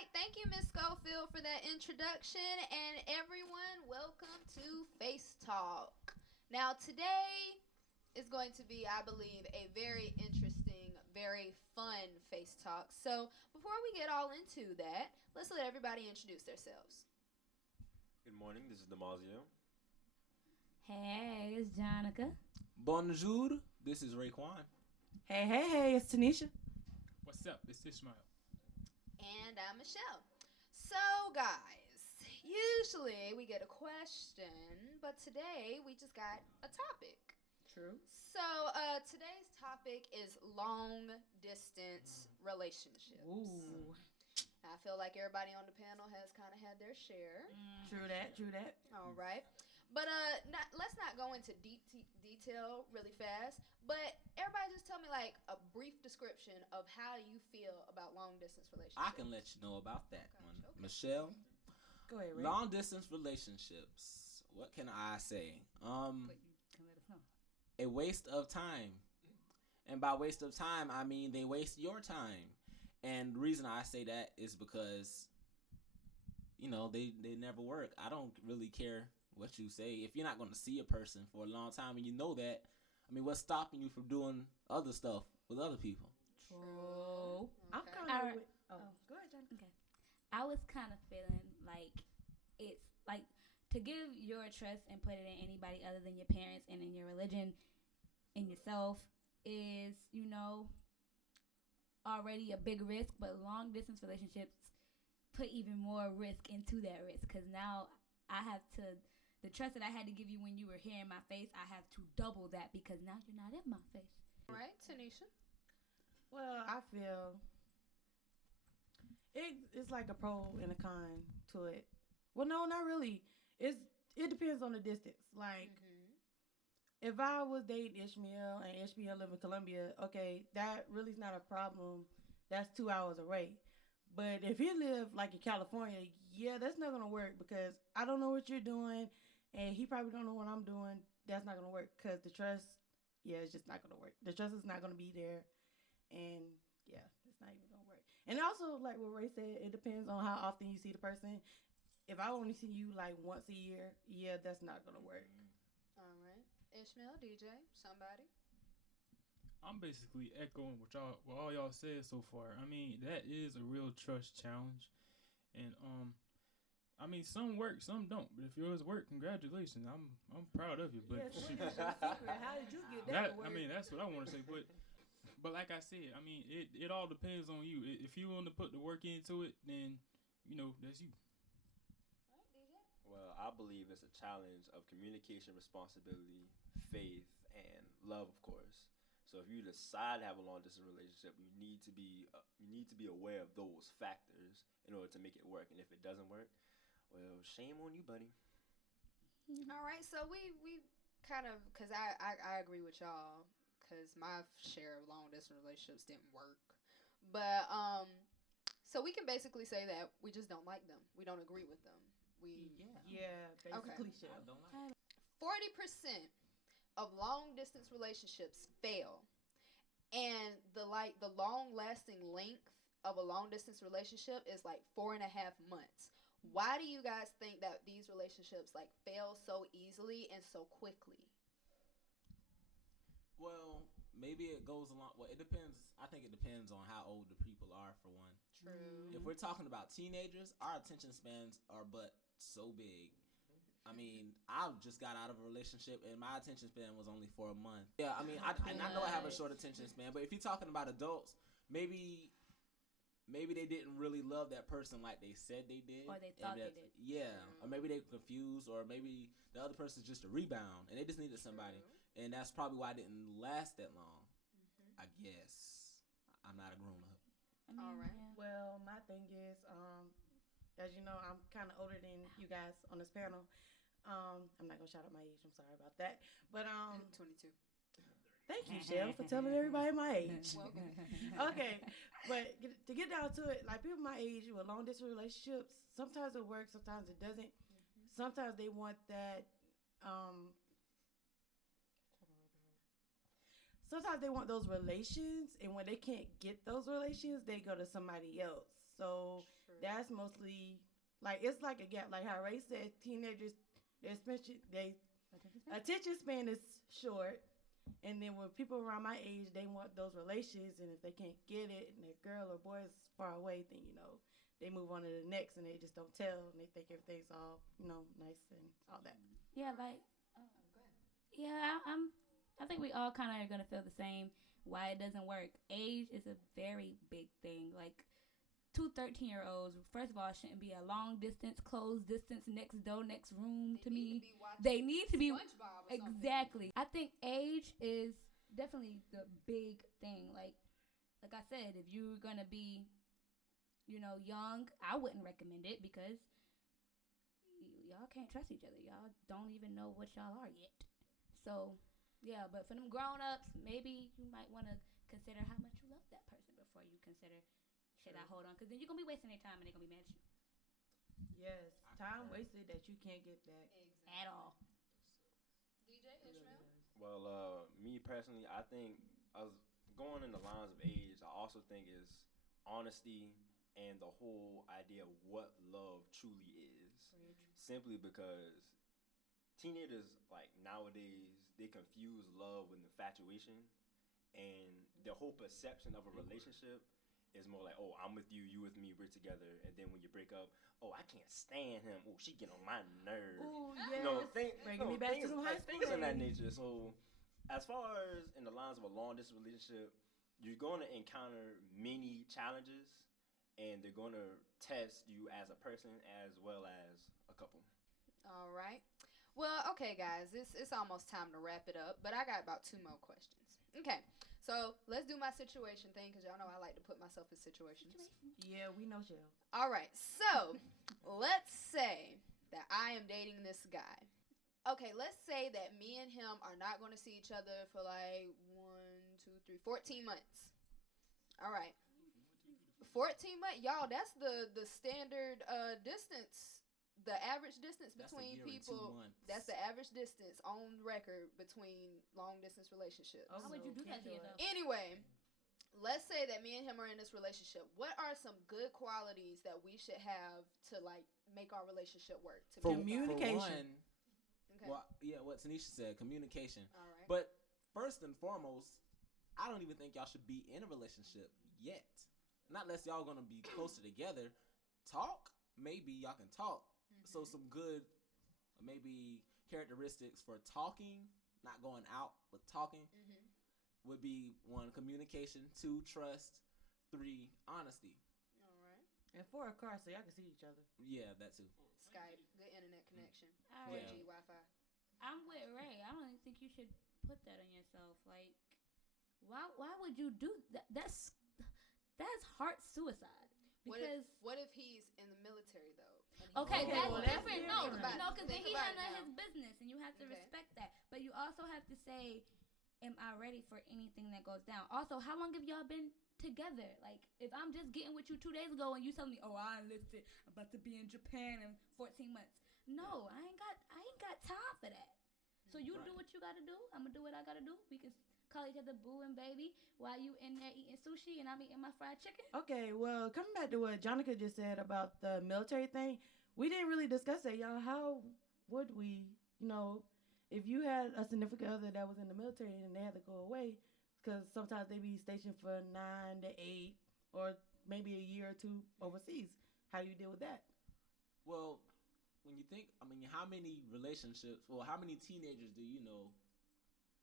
right, thank you, Miss Schofield, for that introduction. And everyone, welcome to Face Talk. Now, today is going to be, I believe, a very interesting, very fun Face Talk. So, before we get all into that, let's let everybody introduce themselves. Good morning. This is Damazio. Hey, it's Jonica. Bonjour, this is Raekwon. Hey, it's Tanisha. What's up? It's Ishmael. And I'm Michelle. So, guys, usually we get a question, but today we just got a topic. True. So, today's topic is long distance relationships. Ooh. I feel like everybody on the panel has kind of had their share. True that. All right. But let's not go into detail really fast. But everybody just tell me like a brief description of how you feel about long distance relationships. I can let you know about that Gotcha, one. okay. Michelle, Go ahead, Ray. long distance relationships. What can I say? But you can let us know. A waste of time. And by waste of time, I mean they waste your time. And the reason I say that is because, they never work. I don't really care what you say. If you're not going to see a person for a long time and you know that, I mean, what's stopping you from doing other stuff with other people? True. I'm Okay. kind Alright. of. Go ahead, Johnny. Okay. I was kind of feeling like it's like to give your trust and put it in anybody other than your parents and in your religion and yourself is, already a big risk, but long distance relationships put even more risk into that risk because now I have to, the trust that I had to give you when you were here in my face, I have to double that because now you're not in my face. All right, Tanisha. Well, I feel it's like a pro and a con to it. Well, no, not really. It depends on the distance. Like, if I was dating Ishmael and Ishmael live in Colombia, okay, that really is not a problem. That's 2 hours away. But if he lived like in California, yeah, that's not gonna work because I don't know what you're doing, and he probably don't know what I'm doing. That's not gonna work because the trust, yeah, it's just not gonna work. The trust is not gonna be there, and yeah, it's not even gonna work. And also, like what Ray said, it depends on how often you see the person. If I only see you like once a year, yeah, that's not gonna work. All right. Ishmael, DJ, somebody. I'm basically echoing what all y'all said so far. I mean, that is a real trust challenge, and I mean, some work, some don't. But if yours work, congratulations. I'm proud of you. But Yes, what is your secret? How did you get that, that to work? I mean, that's what I want to say. But like I said, I mean, it all depends on you. If you want to put the work into it, then that's you. All right, DJ. Well, I believe it's a challenge of communication, responsibility, faith, and love, of course. So if you decide to have a long distance relationship, you need to be aware of those factors in order to make it work. And if it doesn't work, well, shame on you, buddy. All right, so we kind of because I agree with y'all because my share of long distance relationships didn't work, but so we can basically say that we just don't like them. We don't agree with them. We Yeah. Yeah, basically, I Shell. don't like 40% of long distance relationships fail, and the long lasting length of a long distance relationship is like 4.5 months. Why do you guys think that these relationships like fail so easily and so quickly? Well, maybe it goes along. Well, it depends. I think it depends on how old the people are, for one. True. If we're talking about teenagers, our attention spans are but so big. I mean, I just got out of a relationship and my attention span was only for a month. Yeah, I mean, I know I have a short attention span, but if you're talking about adults, maybe they didn't really love that person like they said they did. Or they thought they did. Yeah. Or maybe they were confused, or maybe the other person's just a rebound and they just needed somebody. True. And that's probably why it didn't last that long. I guess. I'm not a grown up. I mean, All right. yeah. Well, my thing is, as you know, I'm kind of older than you guys on this panel. I'm not gonna shout out my age. I'm sorry about that. But 22. thank you, Shell, for telling everybody my age. Welcome. Okay, but to get down to it, like people my age with long distance relationships, sometimes it works, sometimes it doesn't. Sometimes they want that. Sometimes they want those relations, and when they can't get those relations, they go to somebody else. So that's mostly like it's like a gap. Like how Ray said, teenagers they attention span is short, and then when people around my age they want those relations, and if they can't get it, and their girl or boy is far away, then they move on to the next, and they just don't tell, and they think everything's all nice and all that. Yeah, like Oh, go ahead. yeah, I think we all kind of are gonna feel the same. Why it doesn't work? Age is a very big thing. Like two 13-year-olds, first of all, shouldn't be a long distance, closed distance, next door, next room. To me, they need to be SpongeBob or something. exactly. I think age is definitely the big thing. Like I said, if you're gonna be, young, I wouldn't recommend it because y'all can't trust each other. Y'all don't even know what y'all are yet. So, yeah, but for them grown ups, maybe you might want to consider how much you love that person before you consider should I hold on? Because then you're gonna be wasting their time and they're gonna be mad at you Yes, time wasted that you can't get back. at all. DJ Ishmael. Well, me personally, I think I was going in the lines of age. I also think is honesty and the whole idea of what love truly is. Simply because teenagers like nowadays they confuse love with infatuation, and their whole perception of a relationship is more like, oh, I'm with you, you with me, we're together, and then when you break up, oh, I can't stand him, oh, she get on my nerves. Ooh, yes. Bringing me back to things, them high school things of that days. nature. So, as far as in the lines of a long distance relationship, you're going to encounter many challenges, and they're going to test you as a person as well as a couple. All right. Well, okay, guys, it's almost time to wrap it up, but I got about two more questions. Okay, so let's do my situation thing because y'all know I like to put myself in situations. Yeah, we know Shell. All right, so let's say that I am dating this guy. Okay, let's say that me and him are not going to see each other for like 14 months. All right, 14 months, y'all. That's the standard distance. The average distance That's a between year and people. 2 months. That's the average distance on record between long distance relationships. Oh, How would you do that to yourself? Anyway, let's say that me and him are in this relationship. What are some good qualities that we should have to like make our relationship work? To For, be Communication. for one, okay. well, yeah, what Tanisha said, communication. All right. But first and foremost, I don't even think y'all should be in a relationship yet. Not unless y'all gonna be closer together. Talk, maybe y'all can talk. So some good, maybe characteristics for talking, not going out, but talking would be one, communication, two, trust, three, honesty. All right. And 4 a car so y'all can see each other. Yeah, that too. Skype, good internet connection, All 4G Yeah. Wi-Fi. I'm with Ray. I don't even think you should put that on yourself. Like, why would you do that? That's heart suicide. Because What if he's in the military though? okay, Okay, that's well, that's different. different. Because then Think he about it handling now. his business, and you have to Okay. respect that. But you also have to say, "Am I ready for anything that goes down?" Also, how long have y'all been together? Like, if I'm just getting with you 2 days ago, and you tell me, "Oh, I enlisted, I'm about to be in Japan in 14 months," no, I ain't got time for that. So you do Right. what you gotta do. I'm gonna do what I gotta do. We can call each other boo and baby while you in there eating sushi and I'm eating my fried chicken. Okay, well, coming back to what Jonica just said about the military thing, we didn't really discuss that, y'all. How would we, if you had a significant other that was in the military and they had to go away, because sometimes they be stationed for 9 to 8 or maybe a year or two overseas, how do you deal with that? Well, when you think, I mean, how many relationships, well, how many teenagers do you know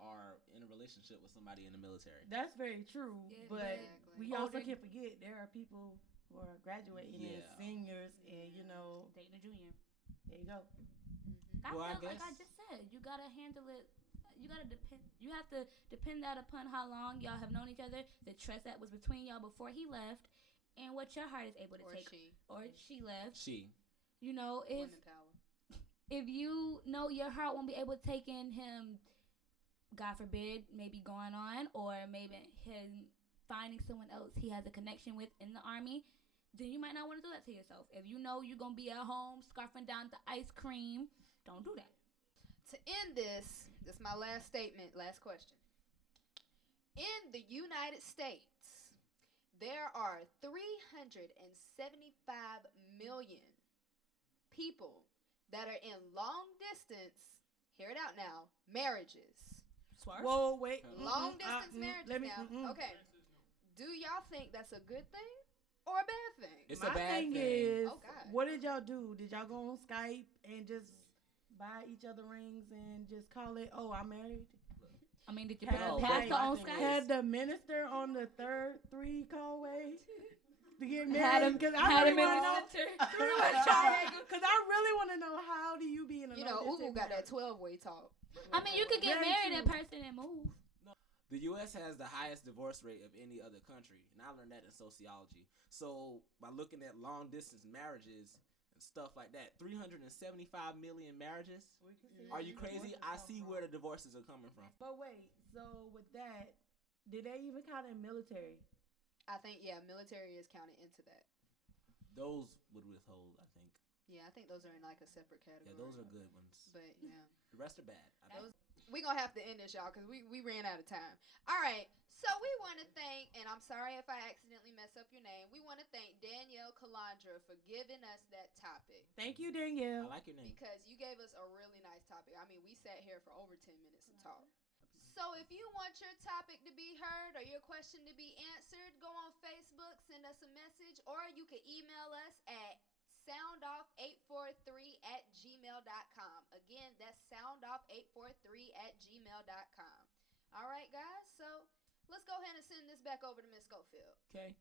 are in a relationship with somebody in the military? That's very true, Yeah, but exactly. we also Older- can't forget there are people who are graduating and Yeah. seniors, and Dating a junior. there you go. I Well, I feel like I guess- just said, you gotta handle it. You gotta depend. You have to depend that upon how long y'all have known each other, the trust that was between y'all before he left, and what your heart is able to Or take. she. Or she left. She. If Women power. if you know your heart won't be able to take in him, God forbid, maybe going on, or maybe him finding someone else he has a connection with in the army, then you might not want to do that to yourself. If you know you're gonna be at home scarfing down the ice cream, don't do that. To end this is my last statement, last question. In the United States, there are 375 million people that are in long distance, hear it out now, marriages. Swerve? Whoa, wait. Long distance marriages let me, now. Okay. Do y'all think that's a good thing or a bad thing? It's My a bad thing thing. is, Oh, God. what did y'all do? Did y'all go on Skype and just buy each other rings and just call it, oh, I'm married? I mean, did you Had put a the- pastor my on thing Skype? Had the minister on the third three callway to get Had married? him, Because had I really him in want to the know. center. Because I really want to know, how do you be in a You know, long Uwu distance got that marriage? 12-way talk. I mean, you could get Very married in true. person and move. The U.S. has the highest divorce rate of any other country, and I learned that in sociology. So by looking at long distance marriages and stuff like that, 375 million marriages. Are you crazy? I see where the divorces are coming from. But wait, so with that, did they even count in military? I think, yeah, military is counted into that. Those would withhold, I think. Yeah, I think those are in like a separate category. Yeah, those are good ones. But yeah, The rest are bad. we gonna have to end this, y'all, because we ran out of time. All right, so we want to thank, and I'm sorry if I accidentally mess up your name. We want to thank Danielle Calandra for giving us that topic Thank you, I Danielle. like your name. because you gave us a really nice topic. I mean, we sat here for over 10 minutes to talk. So if you want your topic to be heard or your question to be answered, go on Facebook, send us a message, or you can email us at soundoff843@gmail.com. Again, that's soundoff843@gmail.com. All right, guys, so let's go ahead and send this back over to Miss Schofield. Okay.